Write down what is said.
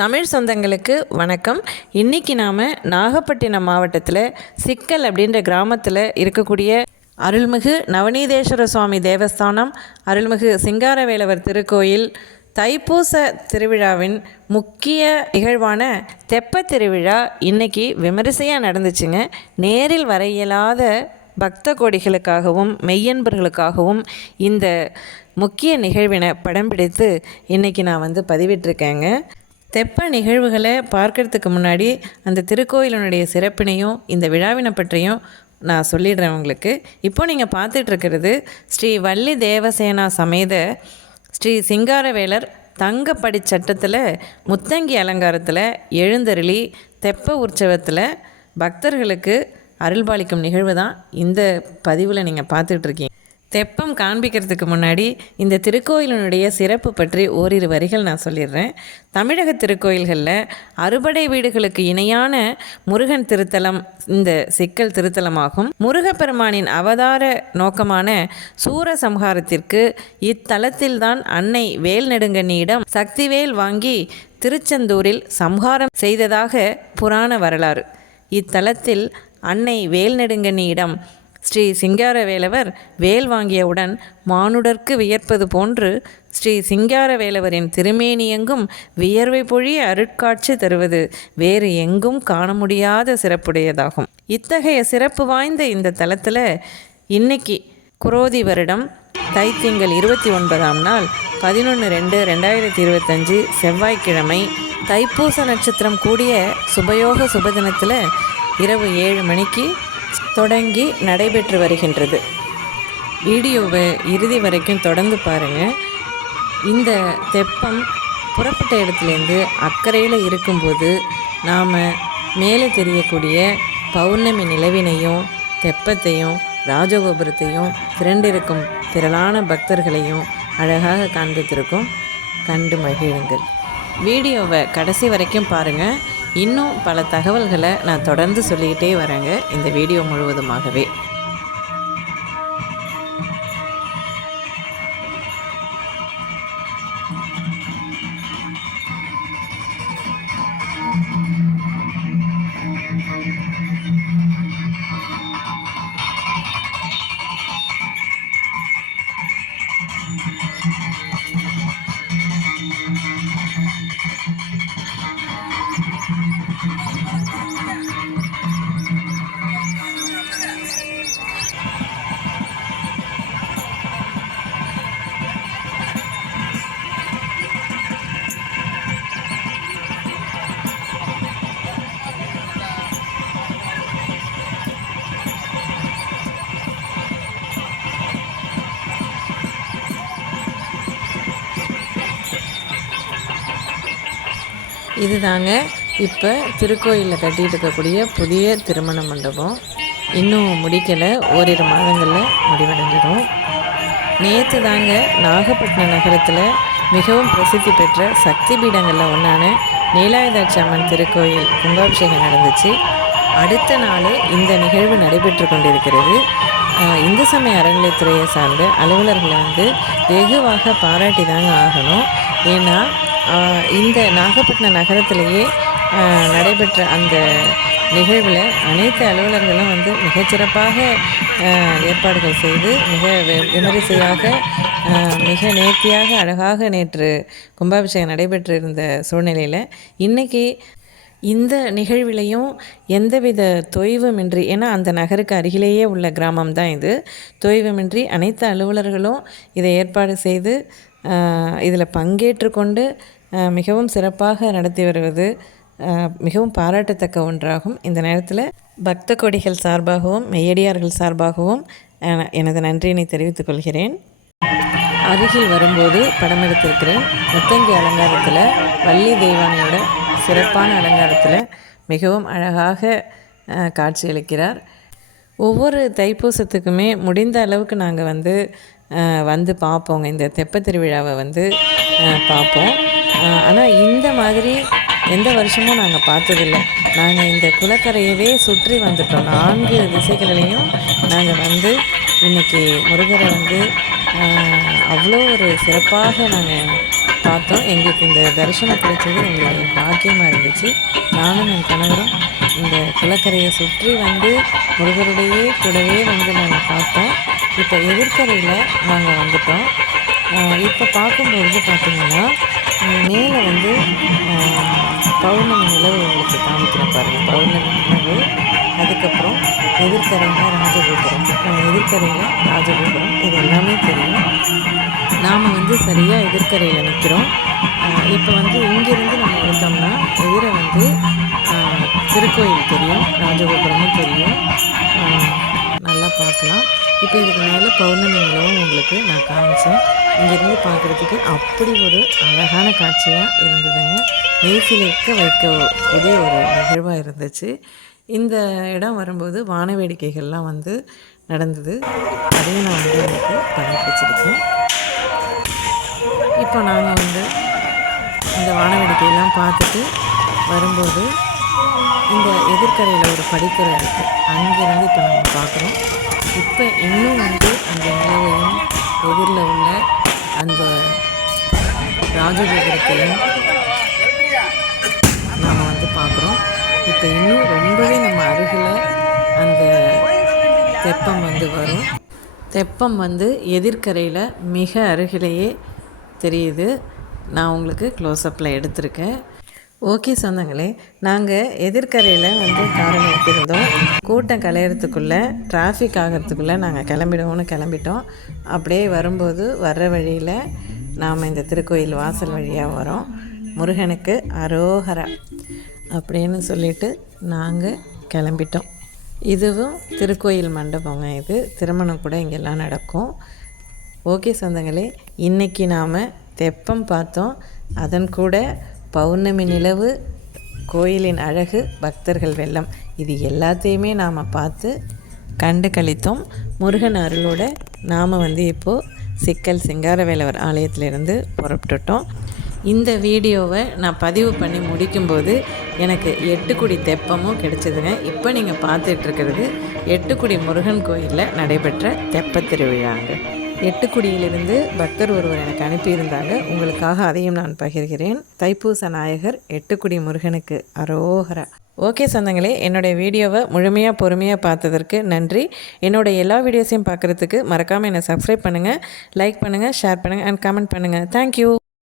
தமிழ் சொந்தங்களுக்கு வணக்கம். இன்றைக்கி நாம் நாகப்பட்டினம் மாவட்டத்தில் சிக்கல் அப்படின்ற கிராமத்தில் இருக்கக்கூடிய அருள்மிகு நவநீதேஸ்வர சுவாமி தேவஸ்தானம் அருள்மிகு சிங்காரவேலவர் திருக்கோயில் தைப்பூச திருவிழாவின் முக்கிய நிகழ்வான தெப்ப திருவிழா இன்னைக்கு விமரிசையாக நடந்துச்சுங்க. நேரில் வர இயலாத பக்த கோடிகளுக்காகவும் மெய்யன்பர்களுக்காகவும் இந்த முக்கிய நிகழ்வினை படம் பிடித்து இன்றைக்கி நான் வந்து பதிவிட்டிருக்கேங்க. தெப்ப நிகழ்வுகளை பார்க்கறதுக்கு முன்னாடி அந்த திருக்கோயிலினுடைய சிறப்பினையும் இந்த விழாவினை பற்றியும் நான் சொல்லிடுறேன் உங்களுக்கு. இப்போ நீங்கள் பார்த்துட்ருக்கிறது ஸ்ரீ வள்ளி தேவசேனா சமேத ஸ்ரீ சிங்காரவேலர் தங்கப்படி சட்டத்தில் முத்தங்கி அலங்காரத்தில் எழுந்தருளி தெப்ப உற்சவத்தில் பக்தர்களுக்கு அருள்பாலிக்கும் நிகழ்வு தான் இந்த பதிவில் நீங்கள் பார்த்துட்ருக்கீங்க. தெப்பம் காண்பிக்கிறதுக்கு முன்னாடி இந்த திருக்கோயிலினுடைய சிறப்பு பற்றி ஓரிரு வரிகள் நான் சொல்லிடுறேன். தமிழக திருக்கோயில்களில் அறுபடை வீடுகளுக்கு இணையான முருகன் திருத்தலம் இந்த சிக்கல் திருத்தலமாகும். முருகப்பெருமானின் அவதார நோக்கமான சூரசம்ஹாரத்திற்கு இத்தலத்தில்தான் அன்னை வேல் நெடுங்கண்ணியிடம் சக்திவேல் வாங்கி திருச்செந்தூரில் சம்ஹாரம் செய்ததாக புராண வரலாறு. இத்தலத்தில் அன்னை வேல் நெடுங்கண்ணியிடம் ஸ்ரீ சிங்காரவேலவர் வேல் வாங்கியவுடன் மானுடர்க்கு வியர்ப்பது போன்று ஸ்ரீ சிங்காரவேலவரின் திருமேனியெங்கும் வியர்வை பொழிய அருட்காட்சி தருவது வேறு எங்கும் காண முடியாத சிறப்புடையதாகும். இத்தகைய சிறப்பு வாய்ந்த இந்த தலத்தில் இன்னைக்கு குரோதி வருடம் தைத்திங்கள் இருபத்தி ஒன்பதாம் நாள் பதினொன்று ரெண்டு ரெண்டாயிரத்தி இருபத்தஞ்சு செவ்வாய்க்கிழமை. தைப்பூச நட்சத்திரம் கூடிய சுபயோக சுபதினத்தில் இரவு ஏழு மணிக்கு தொடங்கி நடைபெற்று வருகின்றது. வீடியோவை இறுதி வரைக்கும் தொடர்ந்து பாருங்கள் இந்த தெப்பம் புறப்பட்ட இடத்துலேருந்து அக்கறையில் இருக்கும்போது நாம் மேலே தெரியக்கூடிய பௌர்ணமி நிலவினையும் தெப்பத்தையும் ராஜகோபுரத்தையும் திரண்டிருக்கும் திரளான பக்தர்களையும் அழகாக காண்பித்திருக்கும். கண்டு மகிழுங்கள். வீடியோவை கடைசி வரைக்கும் பாருங்கள் இன்னும் பல தகவல்களை நான் தொடர்ந்து சொல்லிக்கிட்டே வரேங்க இந்த வீடியோ முழுவதுமாகவே. இதுதாங்க இப்போ திருக்கோயிலில் கட்டிகிட்டு இருக்கக்கூடிய புதிய திருமண மண்டபம். இன்னும் முடிக்கலை. ஓரிரு மாதங்களில் முடிவடைஞ்சிடும். நேற்று தாங்க நாகப்பட்டினம் நகரத்தில் மிகவும் பிரசித்தி பெற்ற சக்தி பீடங்களில் ஒன்றான நீலாயுதாட்சி அம்மன் திருக்கோயில் கும்பாபிஷேகம் நடந்துச்சு. அடுத்த நாள் இந்த நிகழ்வு நடைபெற்று கொண்டிருக்கிறது. இந்து சமய அறநிலைத்துறையை சார்ந்த அலுவலர்களை வந்து வெகுவாக பாராட்டி தாங்க ஆகணும். ஏன்னா இந்த நாகப்பட்டினம் நகரத்திலேயே நடைபெற்ற அந்த நிகழ்வில் அனைத்து அலுவலர்களும் வந்து மிகச்சிறப்பாக ஏற்பாடுகள் செய்து மிக விமரிசையாக மிக நேர்த்தியாக அழகாக நேற்று கும்பாபிஷேகம் நடைபெற்றிருந்த சூழ்நிலையில் இன்றைக்கி இந்த நிகழ்விலையும் எந்தவித தொய்வுமின்றி ஏன்னா அந்த நகருக்கு அருகிலேயே உள்ள கிராமம் தான் இது தொய்வுமின்றி அனைத்து அலுவலர்களும் இதை ஏற்பாடு செய்து இதில் பங்கேற்று கொண்டு மிகவும் சிறப்பாக நடத்தி வருவது மிகவும் பாராட்டத்தக்க ஒன்றாகும். இந்த நேரத்தில் பக்த கொடிகள் சார்பாகவும் மெய்யடியார்கள் சார்பாகவும் எனது நன்றியினை தெரிவித்துக் கொள்கிறேன். அருகில் வரும்போது படம் எடுத்திருக்கிறேன். முத்தங்கி அலங்காரத்தில் வள்ளி தெய்வானையோட சிறப்பான அலங்காரத்தில் மிகவும் அழகாக காட்சியளிக்கிறார். ஒவ்வொரு தைப்பூசத்துக்குமே முடிந்த அளவுக்கு நாங்கள் வந்து வந்து பார்ப்போங்க. இந்த தெப்பத் திருவிழாவை வந்து பார்ப்போம். ஆனால் இந்த மாதிரி எந்த வருஷமும் நாங்கள் பார்த்ததில்ல. நாங்கள் இந்த குளக்கரையவே சுற்றி வந்துட்டோம். நான்கு திசைகளிலையும் நாங்கள் வந்து இன்னைக்கு முருகரை வந்து அவ்வளோ ஒரு சிறப்பாக நாங்கள் பார்த்தோம். எங்களுக்கு இந்த தரிசனம் கிடைச்சது எங்களுக்கு பாக்கியமாக இருந்துச்சு. நானும் என் கணவரும் இந்த குளக்கரையை சுற்றி வந்து முருகருடையே கூடவே வந்து நாங்கள் பார்த்தோம். இப்போ எதிர்கரையில் நாங்கள் வந்துட்டோம். இப்போ பார்க்கும்பொழுது பார்த்திங்கன்னா மேலே வந்து பௌர்ணமி நிலவு உங்களுக்கு காமிக்கிறேன் பாருங்கள் பௌர்ணமி நிலவு அதுக்கப்புறம் எதிர்கரையில் ராஜகோபுரம். எதிர்கரையில் ராஜகோபுரம். இது எல்லாமே தெரியும். நாம் வந்து சரியாக எதிர்கரையில் நிற்கிறோம் இப்போ வந்து இங்கேருந்து நம்ம எடுத்தோம்னா எதிர வந்து திருக்கோயில் தெரியும் ராஜகோபுரமும் தெரியும். பார்க்கலாம். இப்போ இதுக்கு மேலே பௌர்ணமி நிலவும் உங்களுக்கு நான் காமிச்சேன். இங்கேருந்து பார்க்குறதுக்கு அப்படி ஒரு அழகான காட்சியாக இருந்ததுங்க. மெய்சிலிருக்க வைக்கக்கூடிய ஒரு நிகழ்வாக இருந்துச்சு. இந்த இடம் வரும்போது வான வேடிக்கைகள்லாம் வந்து நடந்தது. அதையும் நான் வந்து எனக்கு படம் பிடிச்சிருக்கேன் இப்போ நாங்கள் வந்து இந்த வான வேடிக்கையெல்லாம் பார்த்துட்டு வரும்போது இந்த எதிர்கரையில் ஒரு படித்துறை இருக்குது அங்கேருந்து இப்போ நம்ம பார்க்குறோம் இப்போ இன்னும் வந்து அந்த நிலவையும் எதிரில் உள்ள அந்த ராஜகோபுரத்தையும் நாம் வந்து பார்க்குறோம். இப்போ இன்னும் ரொம்பவே நம்ம அருகில் அந்த தெப்பம் வந்து வரும். தெப்பம் வந்து எதிர்கரையில் மிக அருகிலேயே தெரியுது. நான் உங்களுக்கு க்ளோஸ்அப்பில் எடுத்திருக்கேன். ஓகே சொந்தங்களே நாங்கள் எதிர்கரையில் வந்து காரம் எடுத்திருந்தோம் கூட்டம் கலையிறதுக்குள்ளே டிராஃபிக் ஆகிறதுக்குள்ளே நாங்கள் கிளம்பிடுவோம்னு கிளம்பிட்டோம். அப்படியே வரும்போது வர்ற வழியில் நாம் இந்த திருக்கோயில் வாசல் வழியாக வரோம். முருகனுக்கு அரோகரா அப்படின்னு சொல்லிட்டு நாங்கள் கிளம்பிட்டோம். இதுவும் திருக்கோயில் மண்டபங்க இது. திருமணம் கூட இங்கெல்லாம் நடக்கும். ஓகே சொந்தங்களே இன்றைக்கி நாம் தெப்பம் பார்த்தோம். அதன் கூட பௌர்ணமி நிலவு கோயிலின் அழகு பக்தர்கள் வெள்ளம். இது எல்லாத்தையுமே நாம் பார்த்து கண்டு கழித்தோம். முருகன் அருளோட நாம் வந்து இப்போது சிக்கல் சிங்காரவேலவர் ஆலயத்திலிருந்து புறப்பட்டுட்டோம். இந்த வீடியோவை நான் பதிவு பண்ணி முடிக்கும்போது எனக்கு எட்டுக்குடி தெப்பமும் கிடைச்சதுங்க. இப்போ நீங்கள் பார்த்துட்ருக்கிறது எட்டுக்குடி முருகன் கோயிலில் நடைபெற்ற தெப்பத் திருவிழாங்க. எட்டுக்குடியிலிருந்து பக்தர் ஒருவர் எனக்கு அனுப்பியிருந்தாங்க. உங்களுக்காக அதையும் நான் பகிர்கிறேன். தைப்பூச நாயகர் எட்டுக்குடி முருகனுக்கு அரோகர. ஓகே சொந்தங்களே என்னுடைய வீடியோவை முழுமையாக பொறுமையாக பார்த்ததற்கு நன்றி. என்னோடய எல்லா வீடியோஸையும் பார்க்குறதுக்கு மறக்காமல் என்னை சப்ஸ்கிரைப் பண்ணுங்கள் லைக் பண்ணுங்கள் ஷேர் பண்ணுங்கள் அண்ட் கமெண்ட் பண்ணுங்கள் தேங்க்யூ